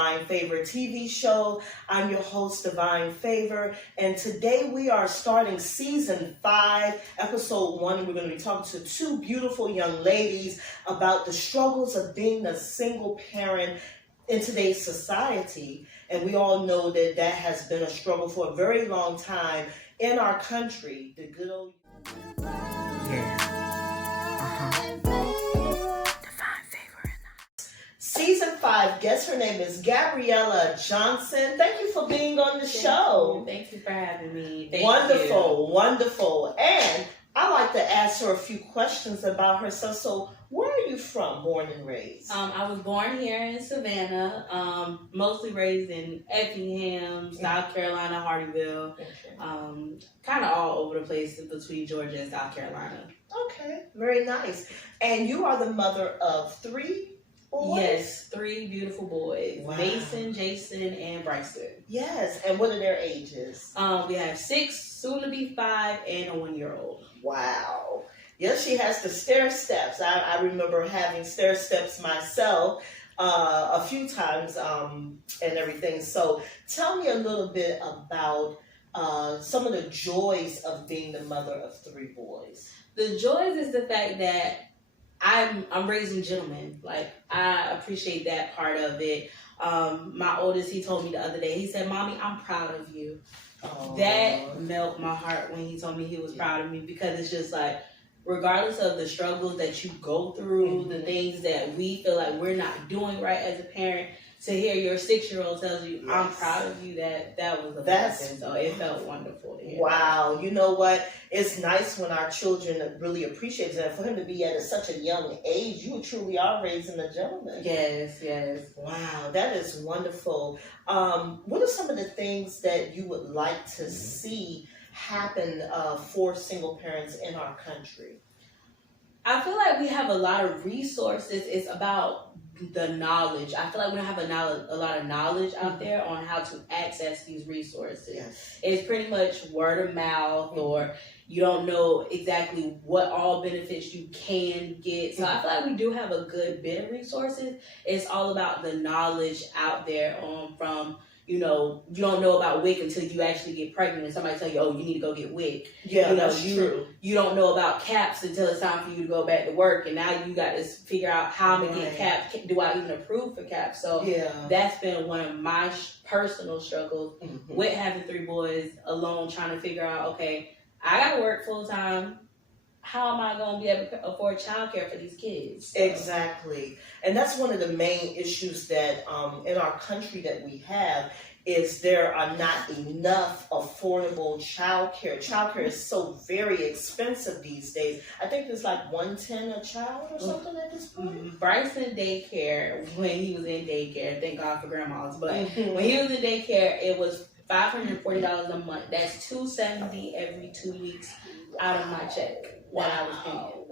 Divine Favor TV show. I'm your host, Divine Favor, and today we are starting season 5, episode 1, and we're going to be talking to two beautiful young ladies about the struggles of being a single parent in today's society. And we all know that that has been a struggle for a very long time in our country. The good old... Season 5, guess her name is Gabriella Johnson. Thank you for being on the show. Thank you for having me. Wonderful. And I like to ask her a few questions about herself. So where are you from, born and raised? I was born here in Savannah, mostly raised in Effingham, South Carolina, Hardyville, kind of all over the place between Georgia and South Carolina. Okay, very nice. And you are the mother of 3 boys? Yes, 3 beautiful boys. Wow. Mason, Jason, and Bryson. Yes, and what are their ages? We have 6, soon to be 5, and a 1-year-old. Wow. Yes, she has the stair steps. I remember having stair steps myself a few times and everything. So tell me a little bit about some of the joys of being the mother of 3 boys. The joys is the fact that I'm raising gentlemen. Like, I appreciate that part of it. My oldest, he told me the other day, he said, "Mommy, I'm proud of you." Oh. That melted my heart when he told me he was proud of me, because it's just like, regardless of the struggles that you go through, the things that we feel like we're not doing right as a parent, to hear your 6-year-old tells you, "I'm proud of you," that was a blessing. So it felt wonderful to hear. Wow. You know what? It's nice when our children really appreciate that. For him to be at such a young age, you truly are raising a gentleman. Yes. Wow, that is wonderful. What are some of the things that you would like to see happen for single parents in our country? I feel like we have a lot of resources. It's about the knowledge. I feel like we don't have a lot of knowledge out there on how to access these resources. Yes. It's pretty much word of mouth, or you don't know exactly what all benefits you can get. So I feel like we do have a good bit of resources. It's all about the knowledge out there from, you don't know about WIC until you actually get pregnant and somebody tell you, "Oh, you need to go get WIC." Yeah, that's true. You don't know about CAPS until it's time for you to go back to work, and now you got to figure out how I'm going to get CAPS. Do I even approve for CAPS? So that's been one of my personal struggles with having 3 boys alone, trying to figure out, okay, I got to work full time. How am I going to be able to afford childcare for these kids? Exactly. And that's one of the main issues that in our country that we have, is there are not enough affordable childcare. Childcare is so very expensive these days. I think it's like $110 a child or something at this point. Bryson daycare, when he was in daycare, thank God for grandmas, but when he was in daycare, it was $540 a month. That's $270 every 2 weeks out of my check. Wow.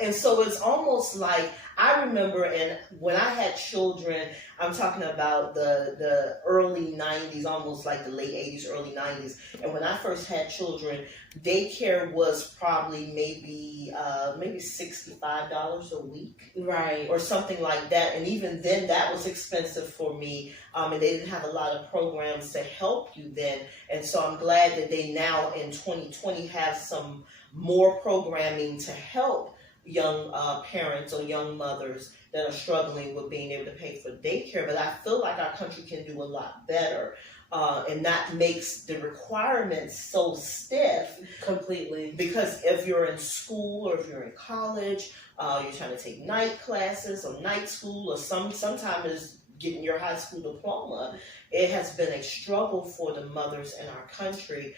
And so it's almost like, I remember, and when I had children, I'm talking about the early 90s, almost like the late 80s, early 90s. And when I first had children, daycare was probably maybe $65 a week. Right. Or something like that. And even then, that was expensive for me. And they didn't have a lot of programs to help you then. And so I'm glad that they now in 2020 have some more programming to help young parents or young mothers that are struggling with being able to pay for daycare. But I feel like our country can do a lot better, and that makes the requirements so stiff. Completely. Because if you're in school or if you're in college, you're trying to take night classes or night school, or sometimes getting your high school diploma, it has been a struggle for the mothers in our country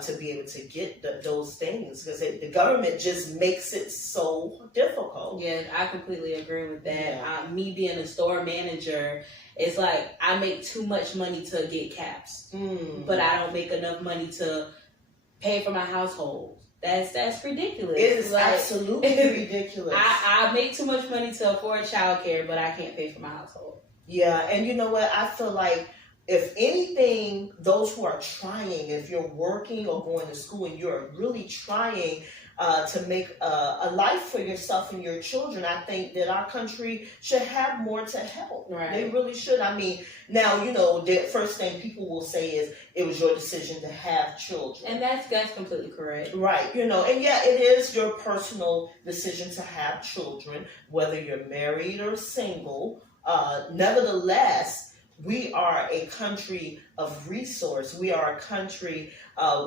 to be able to get those things, because the government just makes it so difficult. Yeah, I completely agree with that. Yeah. Me being a store manager, it's like I make too much money to get CAPS, but I don't make enough money to pay for my household. That's ridiculous. It is like, absolutely ridiculous. I make too much money to afford childcare, but I can't pay for my household. Yeah, and you know what? I feel like, if anything, those who are trying, if you're working or going to school and you're really trying, to make a life for yourself and your children, I think that our country should have more to help. Right. They really should. I mean, now, the first thing people will say is it was your decision to have children. And that's completely correct. Right, and yeah, it is your personal decision to have children, whether you're married or single. Nevertheless, we are a country of resource. We are a country,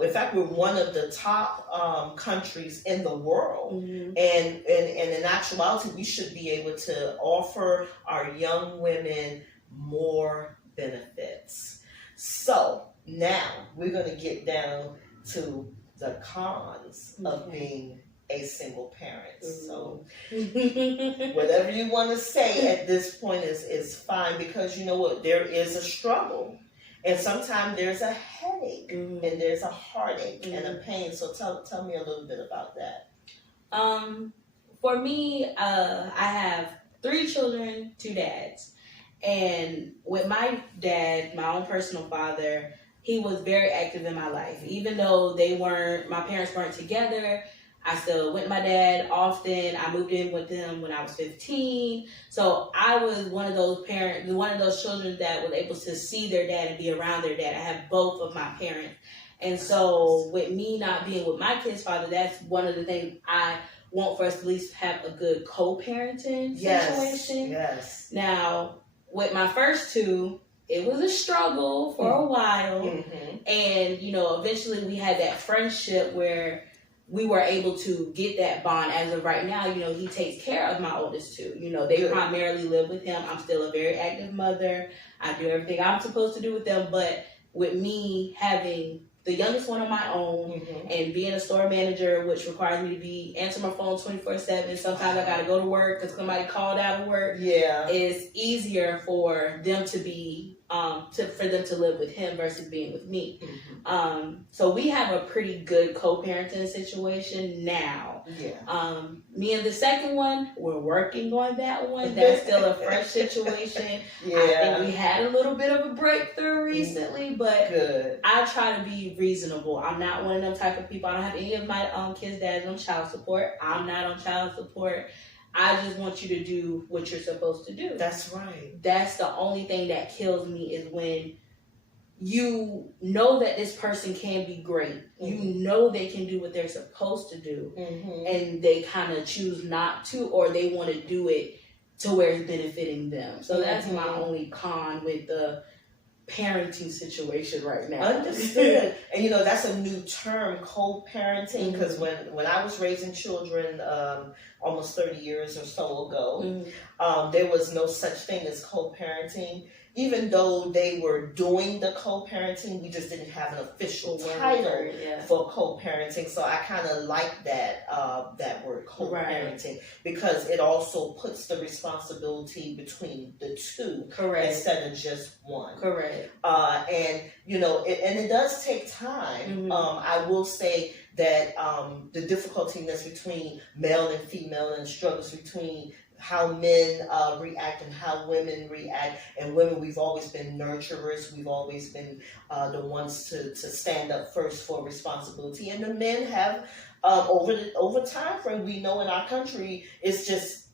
in fact, we're one of the top countries in the world. Mm-hmm. And in actuality, we should be able to offer our young women more benefits. So now we're going to get down to the cons of being a single parent. So whatever you want to say at this point is fine, because you know what, there is a struggle, and sometimes there's a headache, and there's a heartache and a pain. So tell me a little bit about that. For me, I have 3 children, 2 dads, and with my dad, my own personal father, he was very active in my life. Even though my parents weren't together, I still went with my dad often. I moved in with him when I was 15. So I was one of those children that was able to see their dad and be around their dad. I have both of my parents. And so with me not being with my kid's father, that's one of the things I want for us to at least have a good co-parenting situation. Yes. Now, with my first 2, it was a struggle for a while. Mm-hmm. And, eventually we had that friendship where we were able to get that bond. As of right now, he takes care of my oldest 2. They primarily live with him. I'm still a very active mother. I do everything I'm supposed to do with them. But with me having the youngest one on my own, and being a store manager, which requires me to be answer my phone 24/7. Sometimes I got to go to work because somebody called out of work. Yeah, it's easier for them to be for them to live with him versus being with me. So we have a pretty good co-parenting situation now. Yeah. Me and the second one, we're working on that one. That's still a fresh situation. Yeah. I think we had a little bit of a breakthrough recently, but good. I try to be reasonable. I'm not one of them type of people. I don't have any of my kids' dads on child support. I'm not on child support. I just want you to do what you're supposed to do. That's right. That's the only thing that kills me, is when you know that this person can be great. You know they can do what they're supposed to do. And they kind of choose not to, or they want to do it to where it's benefiting them. So that's my only con with the parenting situation right now. Understood. And that's a new term, co-parenting, because when I was raising children almost 30 years or so ago, there was no such thing as co-parenting. Even though they were doing the co-parenting, we just didn't have an official title for co-parenting. So I kind of like that word, co-parenting, because it also puts the responsibility between the 2 instead of just one. Correct. And it does take time. I will say that the difficultiness between male and female, and struggles between how men react and how women react. And women, we've always been nurturers. We've always been the ones to stand up first for responsibility. And the men have, over time frame, we know in our country, it's just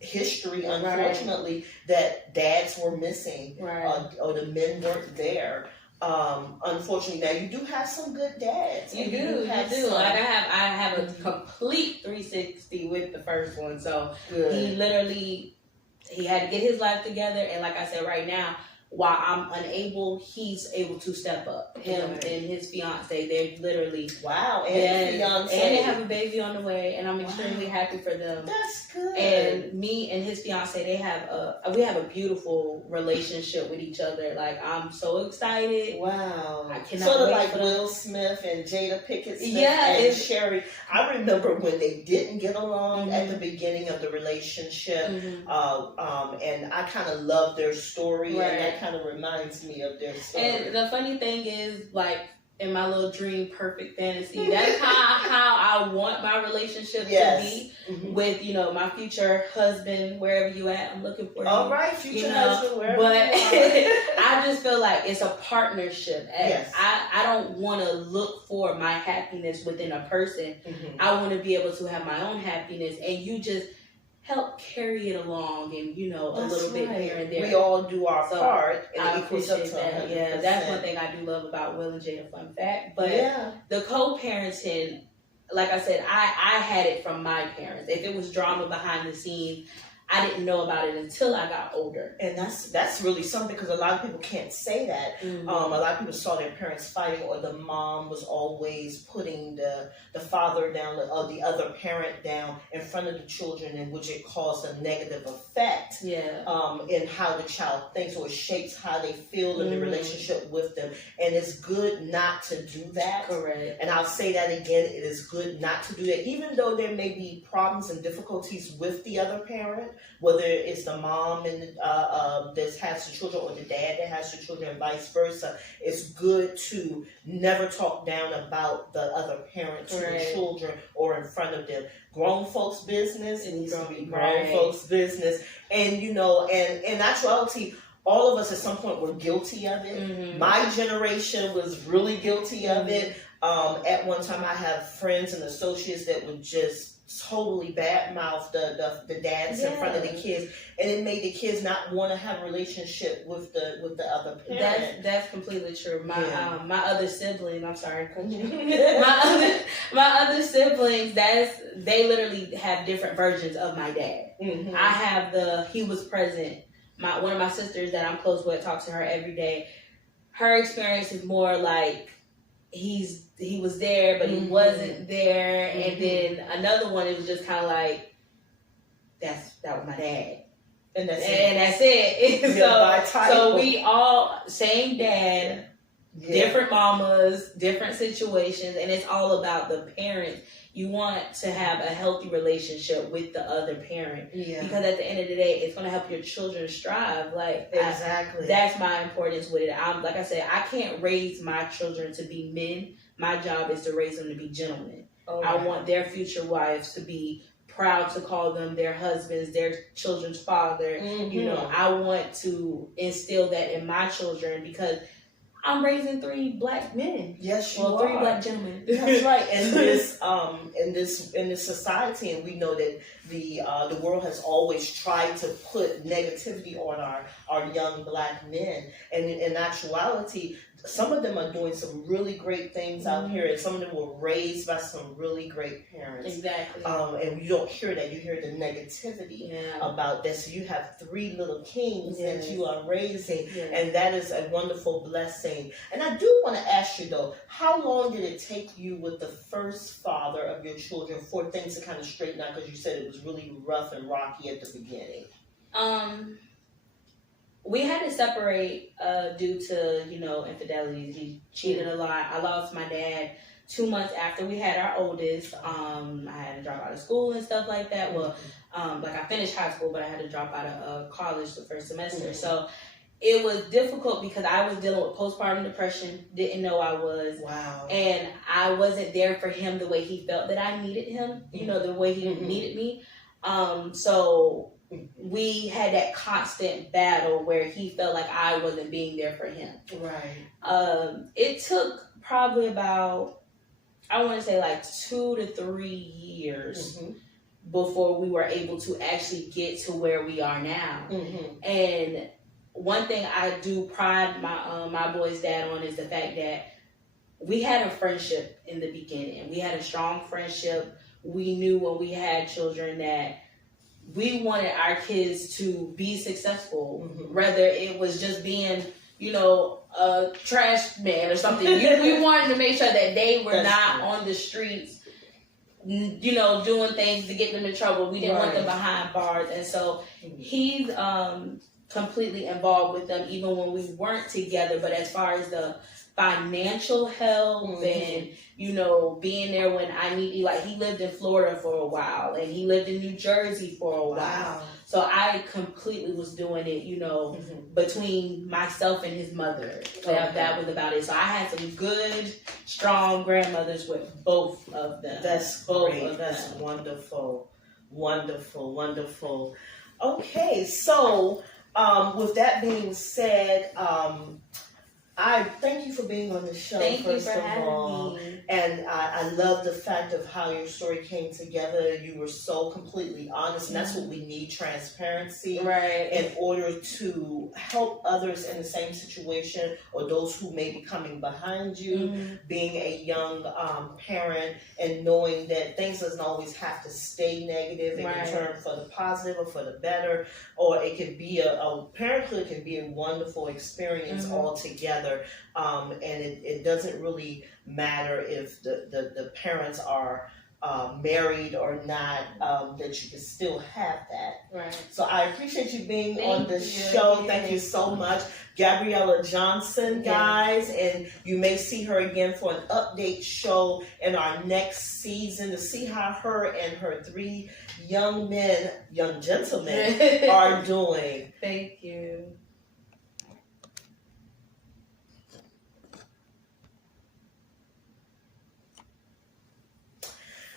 history, unfortunately, that dads were missing, or the men weren't there. Unfortunately, now you do have some good dads. You do. Like I have a complete 360 with the first one. So he had to get his life together, and like I said, right now, while I'm unable, he's able to step up. Him and his fiance, they're literally and fiance, and they have a baby on the way, and I'm extremely happy for them. That's good. And me and his fiance, we have a beautiful relationship with each other. Like, I'm so excited. Wow. I cannot sort of wait like for Will Smith and Jada Pinkett Smith and Sherry. I remember when they didn't get along at the beginning of the relationship, and I kind of love their story, and that kind of reminds me of their story. And the funny thing is, like, in my little dream perfect fantasy. That's how I want my relationship Yes. to be Mhm. with, you know, my future husband, wherever you at. I'm looking for you. All right, future You know, husband, wherever but you are. I just feel like it's a partnership. And Yes. I don't want to look for my happiness within a person. Mhm. I want to be able to have my own happiness, and you just help carry it along, and you know, a That's little bit right. here and there. We all do our So, part, and I it equals up to appreciate that. 100%. Yeah, that's one thing I do love about Will and Jada. Fun fact, but yeah. the co-parenting, like I said, I had it from my parents. If it was drama behind the scenes, I didn't know about it until I got older. And that's really something, because a lot of people can't say that. Mhm. A lot of people saw their parents fighting, or the mom was always putting the father down, or the other parent down in front of the children, in which it caused a negative effect Yeah. in how the child thinks, or it shapes how they feel in the Mhm. relationship with them. And it's good not to do that. Correct. And I'll say that again, it is good not to do that, even though there may be problems and difficulties with the other parent, whether it's the mom and that has the children, or the dad that has the children, and vice versa. It's good to never talk down about the other parent to the Right. children or in front of them. Grown folks' business, it needs to be grown Right. folks' business. And you know, and in actuality, all of us at some point were guilty of it. Mhm. My generation was really guilty of it. At one time, I have friends and associates that would just totally badmouth the dads in front of the Yeah. kids, and it made the kids not want to have a relationship with the other parent. That's completely true. My Yeah. my other sibling, I'm sorry, Mhm. my other siblings, they literally have different versions of my dad. Mhm. I have he was present. One of my sisters that I'm close with, talk to her every day. Her experience is more like he was there, but he Mhm. wasn't there. Mhm. And then another one, it was just kind of like that was my dad, and that's and it. that's it. Yeah, by title. So we all same dad. Yeah. Different mamas, different situations, and it's all about the parents. You want to have a healthy relationship with the other parent, Yeah. because at the end of the day, it's going to help your children strive. Exactly. That's my importance with it. Like I said, I can't raise my children to be men. My job is to raise them to be gentlemen. Oh, I want their future wives to be proud to call them their husbands, their children's father. Mhm. You know, I want to instill that in my children, because I'm raising 3 black men. Yes, you Well, are. 3 black gentlemen. That's right. In this society, and we know that the world has always tried to put negativity on our young black men, and in actuality, some of them are doing some really great things out here, and some of them were raised by some really great parents. Exactly. And you don't hear that. You hear the negativity Yeah. about that. So you have 3 little kings Yes. that you are raising, Yeah. and that is a wonderful blessing. And I do want to ask you though, how long did it take you with the first father of your children for things to kind of straighten out? Because you said it was really rough and rocky at the beginning. We had to separate due to, you know, infidelity. He cheated a lot. I lost my dad 2 months after we had our oldest. I had to drop out of school and stuff like that. Well, like I finished high school, but I had to drop out of college the first semester. Mhm. So it was difficult because I was dealing with postpartum depression, didn't know I was. Wow. And I wasn't there for him the way he felt that I needed him, you know, the way he Mhm. needed me. So we had that constant battle where he felt like I wasn't being there for him. Right. It took probably about, I want to say like 2 to 3 years Mhm. before we were able to actually get to where we are now. Mhm. And one thing I do pride my boy's dad on is the fact that we had a friendship in the beginning. We had a strong friendship. We knew when we had children that we wanted our kids to be successful, Mhm. whether it was just being, you know, a trash man or something. We wanted to make sure that they were That's not true. on the streets, you know, doing things to get them in trouble. We didn't want them Right. behind bars. And so Mhm. he's completely involved with them even when we weren't together. But as far as the financial help Mhm. and, you know, being there when I needed, like he lived in Florida for a while and he lived in New Jersey for a while. Wow. So I completely was doing it, between myself and his mother. That was about it. So I had some good, strong grandmothers with both of them. That's both great. Of That's them. wonderful. Wonderful, wonderful. Okay, so with that being said, I thank you for being on the show. Thank you first for of having all. me. And I love the fact of how your story came together. You were so completely honest, and that's what we need, transparency. Right. In order to help others in the same situation or those who may be coming behind you, being a young parent and knowing that things doesn't always have to stay negative. It can turn for the positive or for the better, or it can be parenthood can be a wonderful experience altogether. And it doesn't really matter if the parents are married or not, that you can still have that. Right. So I appreciate you being on the show. Thank you so much. Gabriella Johnson, guys, and you may see her again for an update show in our next season to see how her and her 3 young gentlemen are doing. Thank you.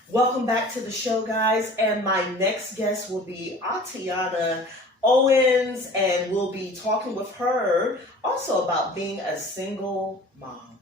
Welcome back to the show, guys, and my next guest will be Atiana Owens, and we'll be talking with her also about being a single mom.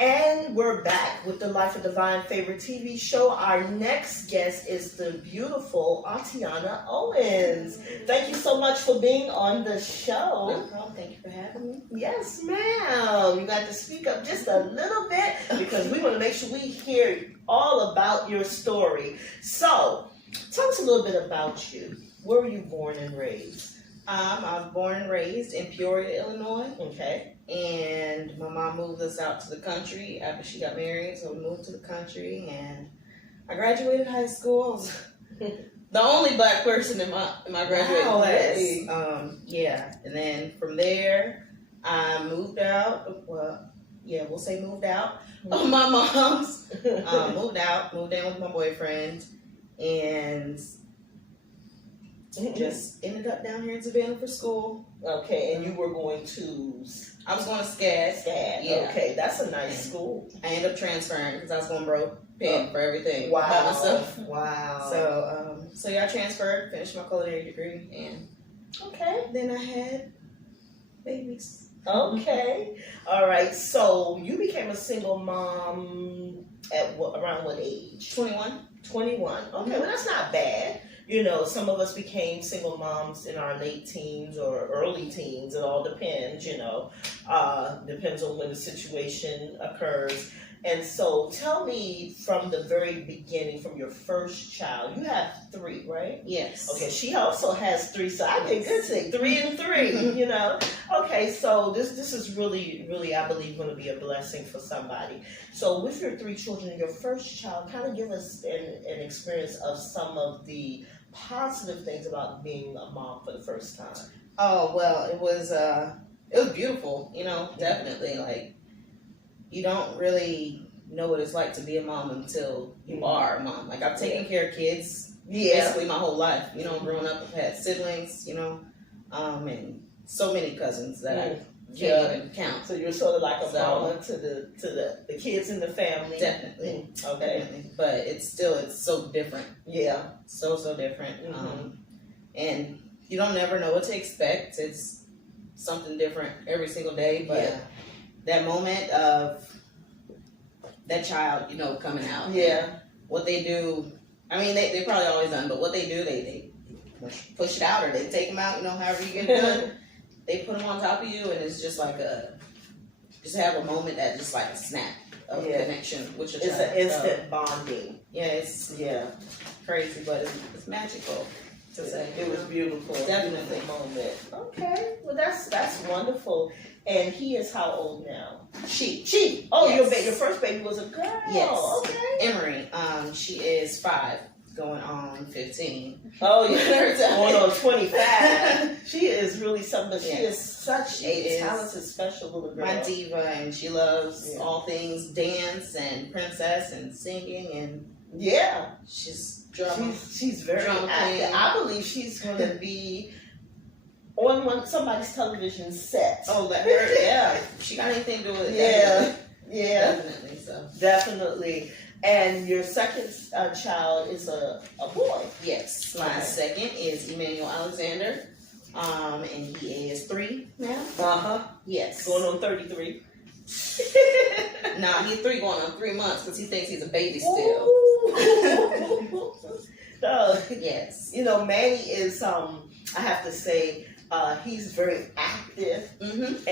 And we're back with the Life of Divine favorite TV show. Our next guest is the beautiful Atiana Owens. Thank you so much for being on the show. No problem. Thank you for having me. Yes, ma'am. You got to speak up just a little bit because we want to make sure we hear all about your story. So, tell us a little bit about you. Where were you born and raised? I was born and raised in Peoria, Illinois. Okay. And my mom moved us out to the country after she got married, so we moved to the country, and I graduated high school. I was the only black person in my graduating class. Really? And then from there, I moved out. Well, yeah, we'll say moved out of my mom's. Moved in with my boyfriend, and just ended up down here in Savannah for school. Okay, and you were going to... I was going to SCAD. Yeah. Okay, that's a nice school. I ended up transferring because I was going broke, paying for everything Wow. by myself. Wow. So I transferred, finished my culinary degree, and then I had babies. Okay. All right. So you became a single mom at around what age? 21. 21. Okay, well that's not bad. Some of us became single moms in our late teens or early teens. It all depends, depends on when the situation occurs. And so tell me from the very beginning, from your first child, you have 3, right? Yes. Okay, she also has 3, so I did good today. 3 and 3, Okay, so this is really, really, I believe, going to be a blessing for somebody. So with your 3 children, your first child, kind of give us an experience of some of the positive things about being a mom for the first time. Oh, well, it was beautiful, definitely. Like, you don't really know what it's like to be a mom until you are a mom. Like, I've taken care of kids basically my whole life. Growing up, I've had siblings, and so many cousins that I can't even count. So you're sort of like a mama to the kids in the family. Definitely. Okay. Definitely. But it's so different. Yeah. So different. And you don't never know what to expect. It's something different every single day. But that moment of that child, coming out. Yeah. What they do, I mean, they probably always done, but what they do, they push it out or they take them out, however you get it done. They put them on top of you, and it's just like just have a moment that just like a snap of connection with your child. It's an instant bonding. Yeah, it's crazy, but it's magical to say. It was beautiful. Definitely. A moment. Okay, well that's wonderful. And he is how old now? She. Oh, yes. Your first baby was a girl. Yes. Okay. Emery. She is 5. Going on 15. Oh, yeah. Going on 25. She is really something, but she is such a talented, special little girl. My diva, and she loves all things dance and princess and singing, and Yeah. She's drama. She's very Drama active. queen. I believe she's going to be on somebody's television set. Oh, let her. Yeah. If she got anything to do with it. Yeah. Yeah. Definitely. So. Definitely. And your second child is a boy. Yes. My Okay. second is Emmanuel Alexander. And he is 3 now. Uh-huh. Yes. Going on 33. Nah, he's 3 going on 3 months because he thinks he's a baby still. Ooh. Yes. You know, Manny is I have to say, he's very active, Mm-hmm.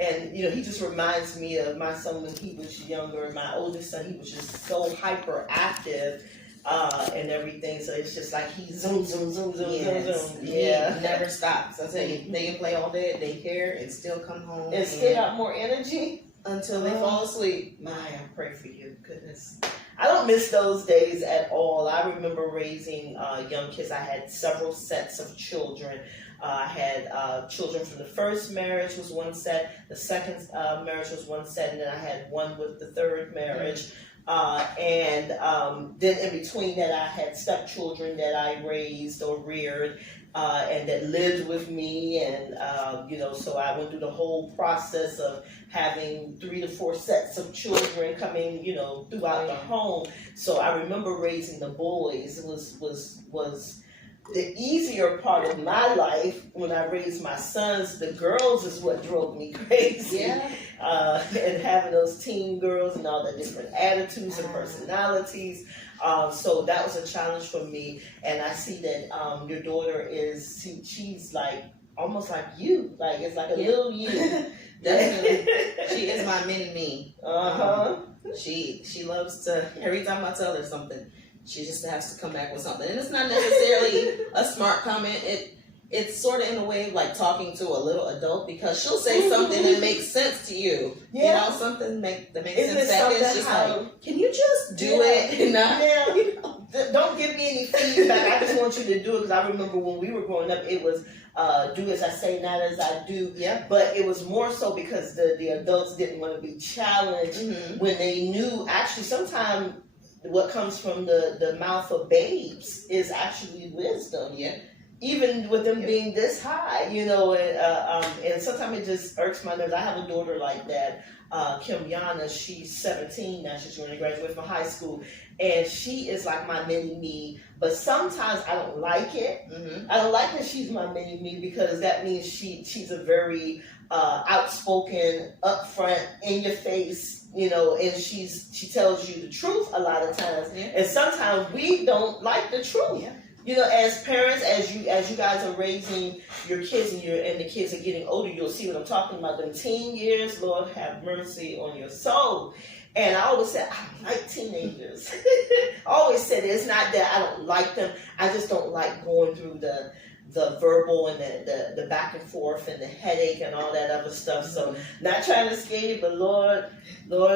and you know, he just reminds me of my son when he was younger. My oldest son, he was just so hyperactive and everything. So it's just like he zoom, zoom, zoom, zoom, Yes. zoom, zoom. Yeah, He never stops. I tell you, they can play all day at daycare and still come home and still got more energy. until they fall asleep. My, I pray for you. Goodness. I don't miss those days at all. I remember raising young kids. I had several sets of children. I had children from the first marriage was one set, the second marriage was one set, and then I had one with the third marriage. And then in between that, I had stepchildren that I raised or reared and that lived with me. And, you know, so I went through the whole process of having 3 to 4 sets of children coming, you know, throughout the home. So I remember raising the boys. It was the easier part of my life when I raised my sons. The girls is what drove me crazy. Yeah. And having those teen girls and all the different attitudes and personalities. So that was a challenge for me. And I see that your daughter is, she's like almost like you. Like it's like a little you. Definitely. She is my mini me. Uh-huh. She loves to, every time I tell her something, she just has to come back with something. And it's not necessarily a smart comment. It's sort of in a way of like talking to a little adult, because she'll say something that makes sense to you. Yeah. You know, something that makes Isn't sense. it That is something just how- like, can you just do it? And not, Yeah. you know? Don't give me any feedback. I just want you to do it, because I remember when we were growing up, it was do as I say, not as I do. Yeah. But it was more so because the adults didn't want to be challenged Mm-hmm. when they knew. Actually, sometimes what comes from the mouth of babes is actually wisdom. Yeah. Even with them being this high, you know, and sometimes it just irks my nerves. I have a daughter like that, Kim Yana. She's 17 now. She's going to graduate from high school, and she is like my mini me. But sometimes I don't like it. Mm-hmm. I don't like that she's my mini me, because that means she's a very outspoken, upfront, in your face, you know, and she tells you the truth a lot of times, Yeah. and sometimes we don't like the truth. Yeah. You know, as parents, as you guys are raising your kids and the kids are getting older, you'll see what I'm talking about. Them teen years, Lord have mercy on your soul. And I always said, I don't like teenagers. I always said it's not that I don't like them. I just don't like going through the verbal and the back and forth and the headache and all that other stuff. So not trying to skate it, but Lord,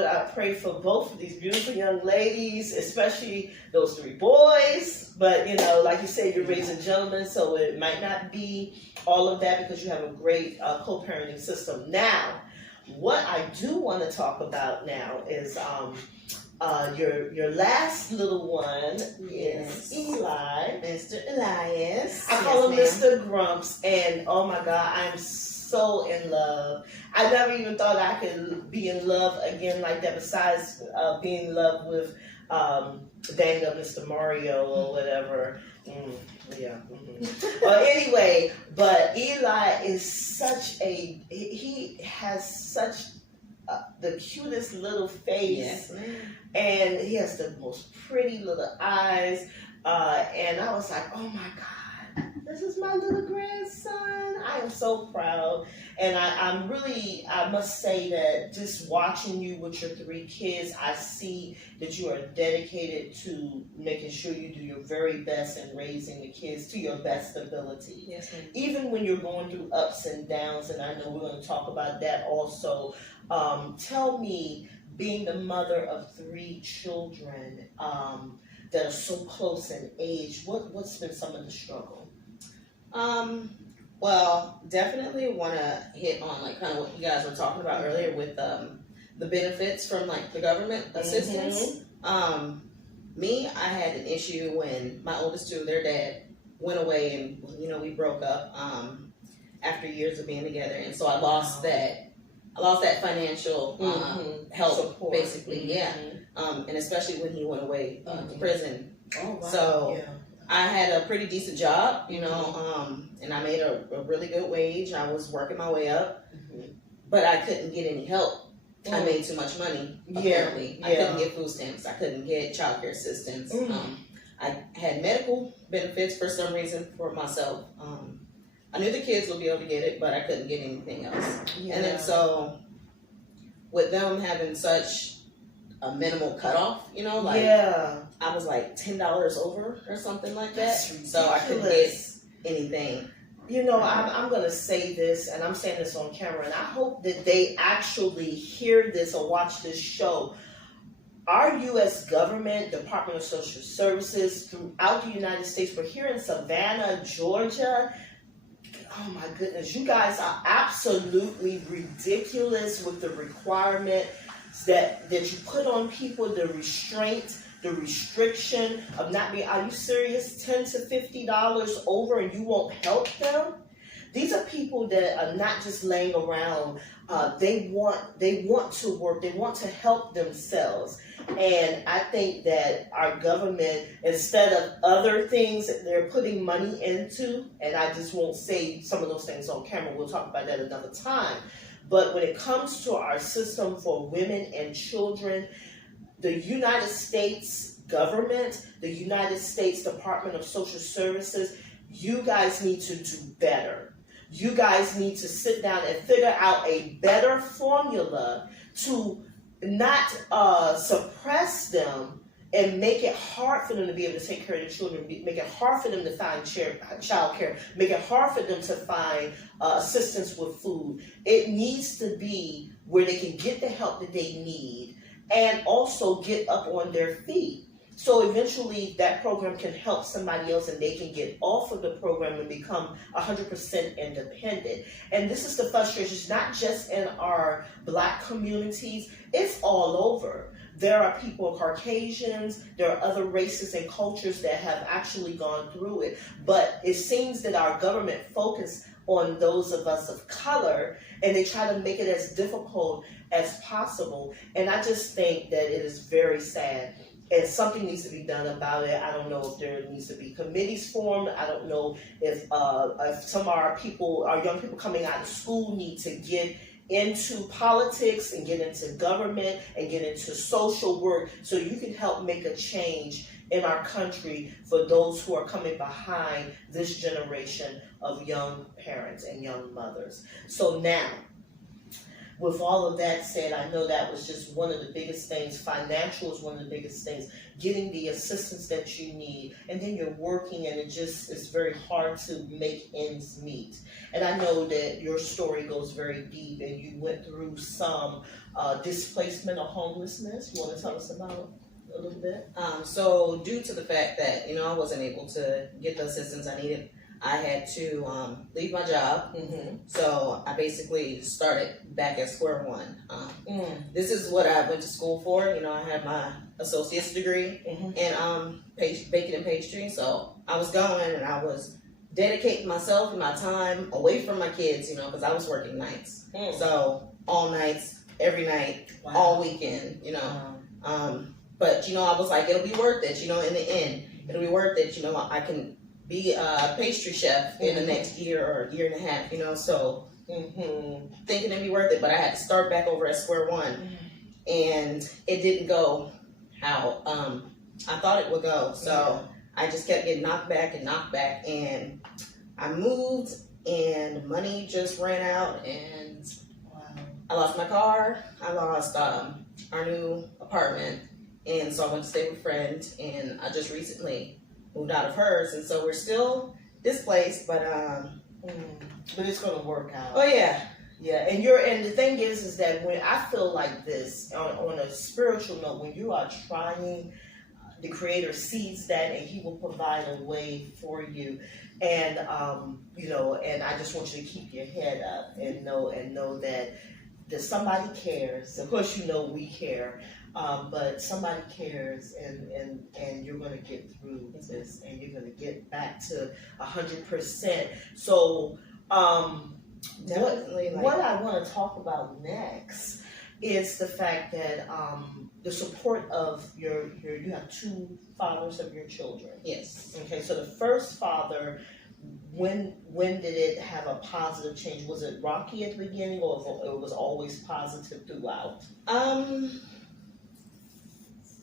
I pray for both of these beautiful young ladies, especially those 3 boys. But you know, like you said, you're raising gentlemen, so it might not be all of that, because you have a great co-parenting system. Now, what I do want to talk about now is your last little one Yes. is Eli. Mr. Elias. I call him Yes, Mr. Grumps, and oh my God, I'm so in love. I never even thought I could be in love again like that, besides being in love with dang up Mr. Mario or whatever. Yeah. Anyway, but Eli is he has such the cutest little face. Yes, ma'am. And he has the most pretty little eyes. And I was like, oh my God, this is my little grandson. I am so proud. And I must say that just watching you with your 3 kids, I see that you are dedicated to making sure you do your very best in raising the kids to your best ability. Yes, ma'am. Even when you're going through ups and downs, and I know we're going to talk about that also. Tell me, being the mother of 3 children that are so close in age, what's been some of the struggle? Well, definitely want to hit on like kind of what you guys were talking about earlier with the benefits from like the government assistance. Me, I had an issue when my oldest two, their dad went away, and we broke up after years of being together, and so I lost that. I lost that financial help, Support. basically, yeah. And especially when he went away to prison. Oh, wow. So yeah. I had a pretty decent job, and I made a really good wage. I was working my way up, but I couldn't get any help. I made too much money, apparently. Yeah. I couldn't get food stamps. I couldn't get child care assistance. I had medical benefits for some reason for myself. I knew the kids would be able to get it, but I couldn't get anything else. Yeah. And then so, with them having such a minimal cutoff, I was like $10 over or something like that. So I couldn't get anything. I'm going to say this, and I'm saying this on camera, and I hope that they actually hear this or watch this show. Our U.S. government, Department of Social Services, throughout the United States, we're here in Savannah, Georgia. Oh my goodness, you guys are absolutely ridiculous with the requirement that you put on people, the restraint, the restriction of not being, are you serious? $10 to $50 over and you won't help them? These are people that are not just laying around. They want to work. They want to help themselves. And I think that our government, instead of other things that they're putting money into, and I just won't say some of those things on camera, we'll talk about that another time. But when it comes to our system for women and children, the United States government, the United States Department of Social Services, you guys need to do better. You guys need to sit down and figure out a better formula to not suppress them and make it hard for them to be able to take care of their children, make it hard for them to find child care, make it hard for them to find assistance with food. It needs to be where they can get the help that they need and also get up on their feet. So eventually that program can help somebody else and they can get off of the program and become 100% independent. And this is the frustration, it's not just in our Black communities, it's all over. There are people, Caucasians, there are other races and cultures that have actually gone through it. But it seems that our government focus on those of us of color and they try to make it as difficult as possible. And I just think that it is very sad. And something needs to be done about it. I don't know if there needs to be committees formed. I don't know if some of our young people coming out of school need to get into politics and get into government and get into social work so you can help make a change in our country for those who are coming behind this generation of young parents and young mothers. So now, with all of that said, I know that was just one of the biggest things. Financial is one of the biggest things. Getting the assistance that you need. And then you're working and it's very hard to make ends meet. And I know that your story goes very deep and you went through some displacement or homelessness. You want to tell us about a little bit? So due to the fact that, I wasn't able to get the assistance I needed, I had to leave my job. So I basically started back at square one. This is what I went to school for. I had my associate's degree in baking and pastry. So I was going and I was dedicating myself and my time away from my kids, because I was working nights. So all nights, every night, all weekend, But, I was like, it'll be worth it, in the end. It'll be worth it, I can be a pastry chef in the next year or year and a half, so thinking it'd be worth it, but I had to start back over at square one, and it didn't go how I thought it would go, so I just kept getting knocked back, and I moved, and money just ran out, and I lost my car, I lost our new apartment, and so I went to stay with a friend, and I just recently moved out of hers, and so we're still displaced, but it's gonna work out. Oh yeah, and the thing is that when I feel like this on a spiritual note, when you are trying, the Creator sees that, and He will provide a way for you, and and I just want you to keep your head up and know that somebody cares. Of course, we care. but somebody cares, and you're gonna get through this, and you're gonna get back to 100%. So, Definitely. what I want to talk about next is the fact that the support of you have two fathers of your children. Yes. Okay, so the first father, when did it have a positive change? Was it rocky at the beginning, or it was always positive throughout?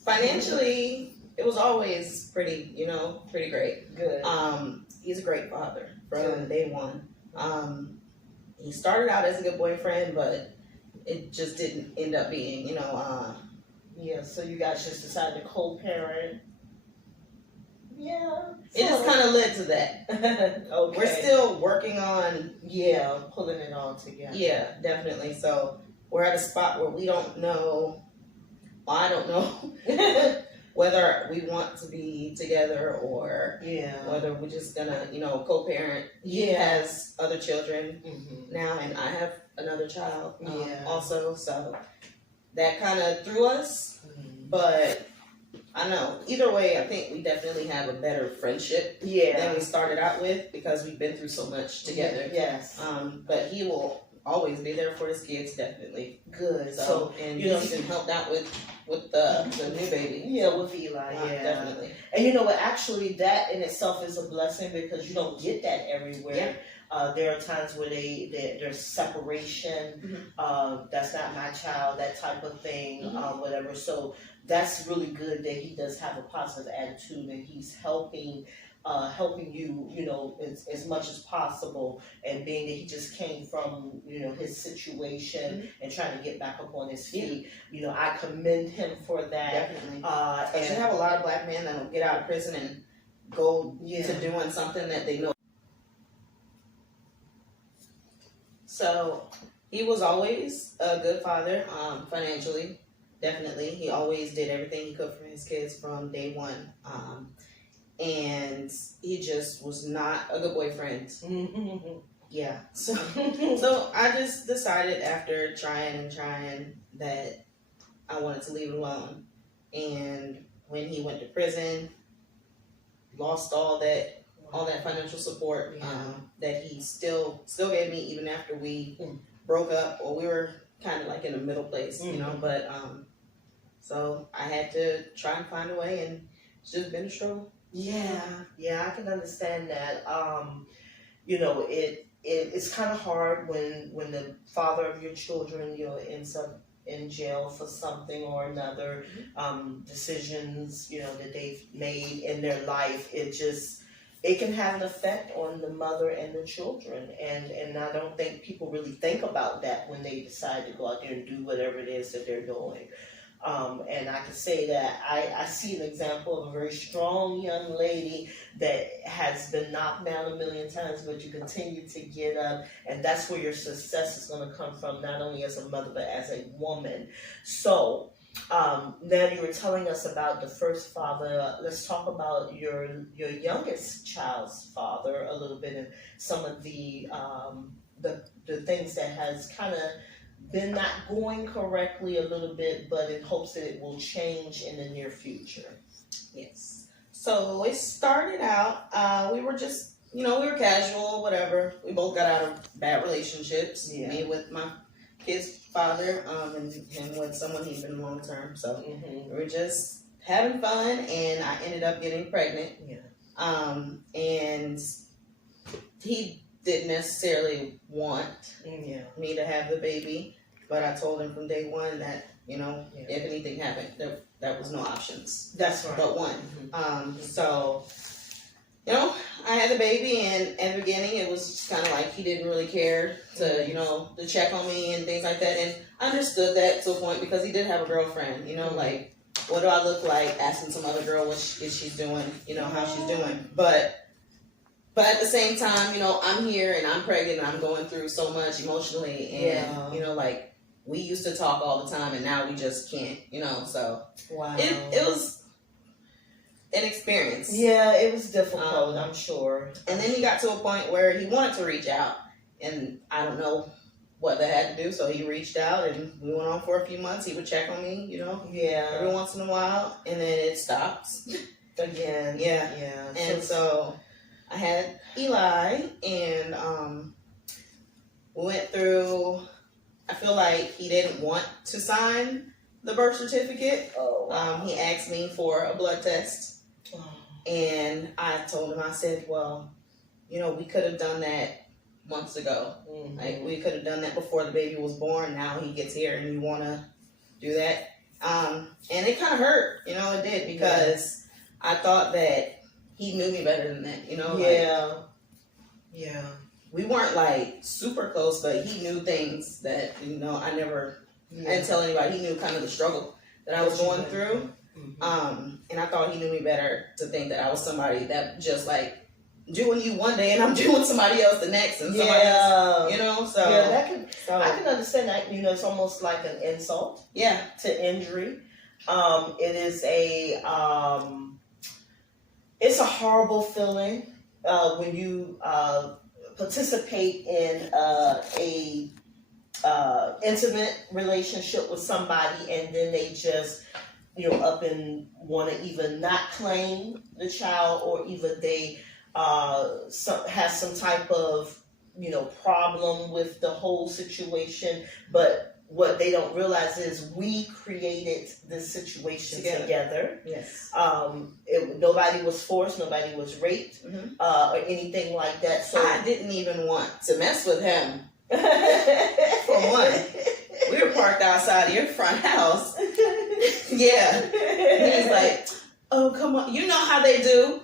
Financially, it was always pretty great. Good. He's a great father from Good. day one. He started out as a good boyfriend, but it just didn't end up being, Yeah, so you guys just decided to co-parent. Yeah. it just kind of led to that. Okay. We're still working on, pulling it all together. yeah, definitely. So we're at a spot where we don't know, well, I don't know whether we want to be together or Yeah. whether we're just gonna, co-parent. He Yeah. has other children Mm-hmm. now, and I have another child Yeah. also, so that kind of threw us. But I know either way, I think we definitely have a better friendship than Yeah. we started out with because we've been through so much together. Yes. But he will always be there for his kids, definitely. Good. So and you know- he's even helped out with the new baby. Yeah, with Eli, Definitely. And you know what? Actually, that in itself is a blessing because you don't get that everywhere. Yeah. There are times where there's separation. That's not my child, that type of thing, whatever. So that's really good that he does have a positive attitude and he's helping you, as much as possible. And being that he just came from, his situation and trying to get back up on his feet, I commend him for that. Definitely. Because you have a lot of black men that'll get out of prison and go to doing something that they know. So he was always a good father, financially, definitely. He always did everything he could for his kids from day one. And he just was not a good boyfriend. Yeah. So I just decided after trying that I wanted to leave it alone. And when he went to prison, lost all that financial support that he still gave me even after we broke up, or we were kind of like in a middle place, but so I had to try and find a way, and it's just been a struggle. Yeah, I can understand that. It's kind of hard when the father of your children, ends up in jail for something or another, decisions, that they've made in their life. It can have an effect on the mother and the children, and I don't think people really think about that when they decide to go out there and do whatever it is that they're doing. And I can say that I see an example of a very strong young lady that has been knocked down a million times, but you continue to get up, and that's where your success is going to come from, not only as a mother, but as a woman. So, now you were telling us about the first father. Let's talk about your youngest child's father a little bit, and some of the things that has kind of been not going correctly a little bit, but in hopes that it will change in the near future. Yes. So it started out, we were just, we were casual, whatever. We both got out of bad relationships. Yeah. Me with my kid's father, and him with someone he'd been long term. So we were just having fun, and I ended up getting pregnant. Yeah. And he didn't necessarily want me to have the baby, but I told him from day one that, if anything happened, that was no options. That's right. But one. So, I had the baby, and at the beginning it was just kind of like he didn't really care to, to check on me and things like that. And I understood that to a point because he did have a girlfriend, like, what do I look like? Asking some other girl what she's doing, how she's doing. But at the same time, I'm here and I'm pregnant and I'm going through so much emotionally. And, like, we used to talk all the time and now we just can't, so. Wow. It was an experience. Yeah, it was difficult, I'm sure. And then he got to a point where he wanted to reach out, and I don't know what they had to do. So he reached out and we went on for a few months. He would check on me, Yeah. every once in a while, and then it stopped Again. Yeah. Yeah. And so I had Eli, and we went through. I feel like he didn't want to sign the birth certificate. Oh. Wow. He asked me for a blood test, Oh. and I told him, I said, well, we could have done that months ago. Mhm. Like, we could have done that before the baby was born. Now he gets here, and you want to do that. And it kind of hurt, it did, because I thought that he knew me better than that, Yeah. Yeah. we weren't like super close, but he knew things that, I didn't tell anybody. He knew kind of the struggle that I was going through. Mhm. And I thought he knew me better to think that I was somebody that just like doing you one day and I'm doing somebody else the next, and somebody else, so yeah, that can so I can understand that. It's almost like an insult yeah, to injury. It is it's a horrible feeling when you participate in a intimate relationship with somebody, and then they just up and want to even not claim the child, or even they have some type of problem with the whole situation. But what they don't realize is we created this situation together. yes, Nobody was forced, nobody was raped, Mhm. or anything like that. So I didn't even want to mess with him. For one, we were parked outside of your front house. Yeah. He's like, oh, come on. You know how they do.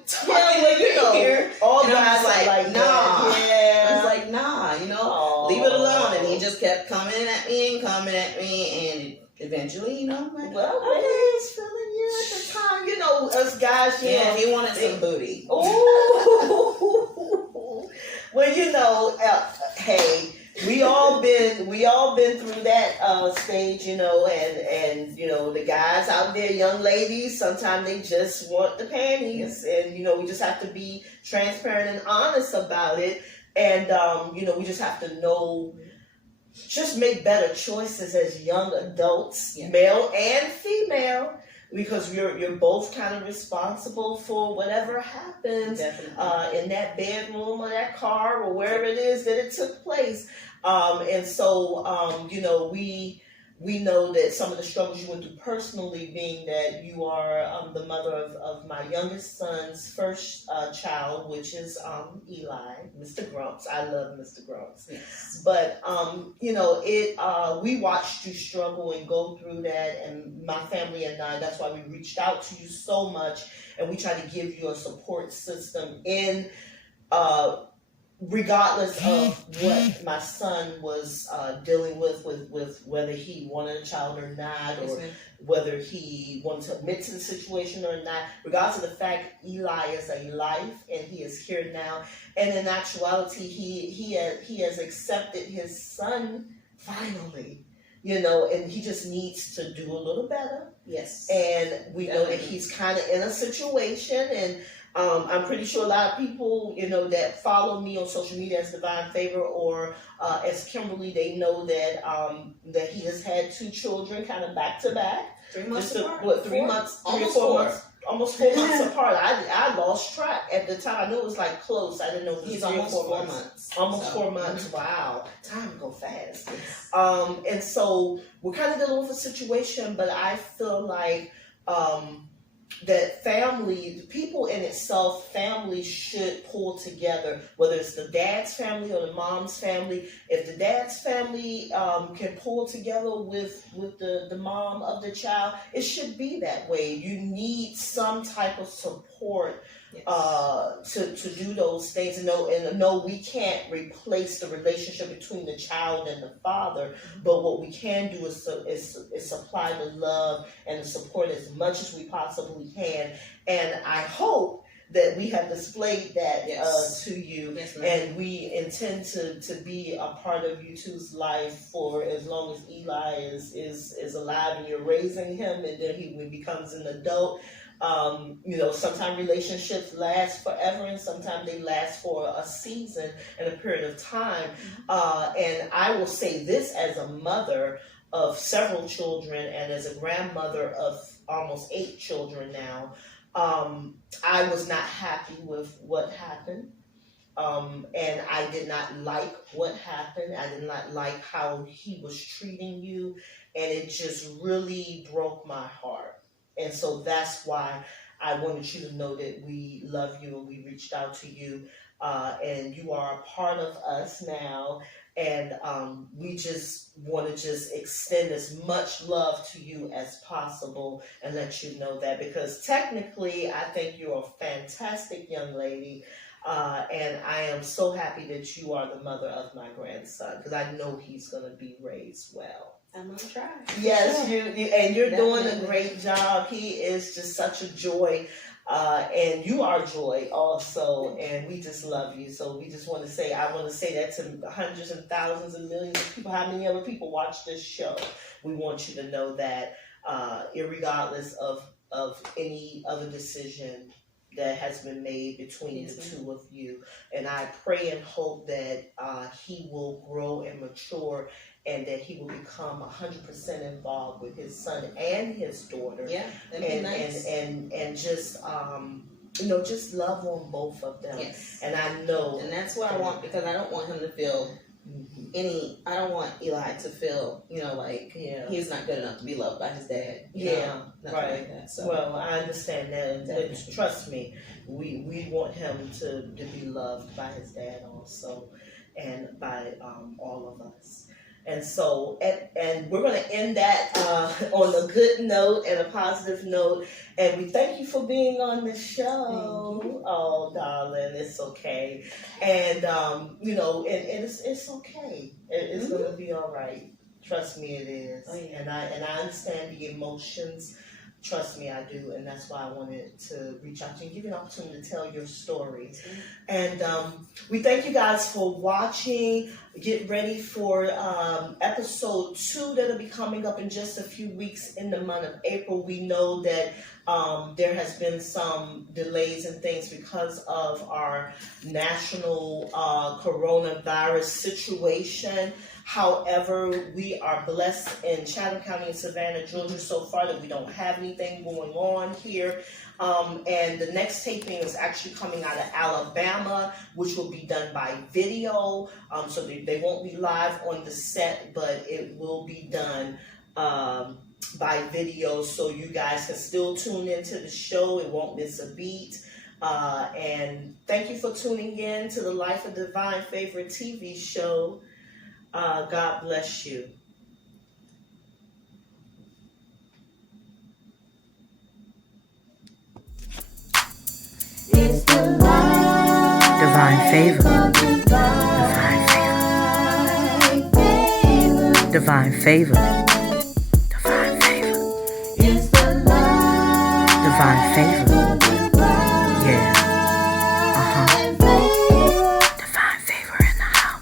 Here. all And I guys was are like, like nah. that. Yeah. I was like, nah, leave it alone. And he just kept coming at me, and eventually, I'm like, Well, okay. he's feeling you at the time. Us guys, Yeah, he wanted some booty. Ooh. Well, hey, we all been through that stage, and the guys out there, young ladies, sometimes they just want the panties, and we just have to be transparent and honest about it, and we just have to know. Just make better choices as young adults, male and female, because you're both kind of responsible for whatever happens in that bedroom or that car or wherever it is that it took place. And so, we know that some of the struggles you went through personally, being that you are the mother of my youngest son's first child, which is Eli, Mr. Grumps. I love Mr. Grumps. Yes. But, we watched you struggle and go through that, and my family and I, that's why we reached out to you so much, and we tried to give you a support system in regardless of what my son was dealing with whether he wanted a child or not, or whether he wanted to admit to the situation or not. Regardless of the fact, Eli is a life, and he is here now. And in actuality, he has accepted his son finally. And he just needs to do a little better. Yes. And we know that he's kind of in a situation, and I'm pretty sure a lot of people, that follow me on social media as Divine Favor or as Kimberly, they know that that he has had 2 children kind of back to back. 3 months apart. What, 3 months? Almost 3 or 4 4. months. Almost 4 months apart. I lost track at the time. I knew it was like close. I didn't know if it was He's 3 or almost 4 4 months. months. Almost So. 4 months. Wow. Time go fast. Yes. And so we're kind of dealing with a situation, but I feel like that people in itself, families should pull together, whether it's the dad's family or the mom's family. If the dad's family can pull together with the mom of the child, it should be that way. You need some type of support to do those things, and no, we can't replace the relationship between the child and the father, but what we can do is supply the love and the support as much as we possibly can. And I hope that we have displayed that to you. Yes, ma'am. And we intend to be a part of you two's life for as long as Eli is alive, and you're raising him, and then when he becomes an adult. Sometimes relationships last forever, and sometimes they last for a season and a period of time. And I will say this as a mother of several children and as a grandmother of almost 8 children now, I was not happy with what happened. And I did not like what happened. I did not like how he was treating you. And it just really broke my heart. And so that's why I wanted you to know that we love you and we reached out to you. And you are a part of us now. And we just want to just extend as much love to you as possible and let you know that, because technically I think you're a fantastic young lady. And I am so happy that you are the mother of my grandson, because I know he's going to be raised well. I'm gonna try. Yes, Sure. you're doing a Definitely. great job. He is just such a joy, and you are joy also, and we just love you. So we just want to say, I want to say that to hundreds and thousands and millions of people. How many other people watch this show? We want you to know that, irregardless of any other decision that has been made between Yes, the ma'am. two of you, and I pray and hope that he will grow and mature, and that he will become 100% involved with his son and his daughter, Yeah, that'd be and nice. and just just love on both of them. Yes. And I know, And that's what I want, because I don't want him to feel I don't want Eli to feel, like yeah. he's not good enough to be loved by his dad. Yeah, nothing right. like that. So Well, I understand that, but Definitely. trust me, we want him to be loved by his dad also, and by all of us. And so, and we're going to end that on a good note and a positive note. And we thank you for being on the show. Thank you. Oh, darling, it's okay. And and it's okay. It's going to be all right. Trust me, it is. Oh, yeah. And I understand the emotions. Trust me, I do, and that's why I wanted to reach out to you and give you an opportunity to tell your story. And we thank you guys for watching. Get ready for episode 2 that'll be coming up in just a few weeks in the month of April. We know that there has been some delays and things because of our national coronavirus situation. However, we are blessed in Chatham County and Savannah, Georgia so far that we don't have anything going on here. And the next taping is actually coming out of Alabama, which will be done by video. So they won't be live on the set, but it will be done by video, so you guys can still tune into the show. It won't miss a beat. And thank you for tuning in to the Life of Divine Favorite TV show. God bless you. It's the life Divine favor, divine favor, divine favor, It's the life divine favor,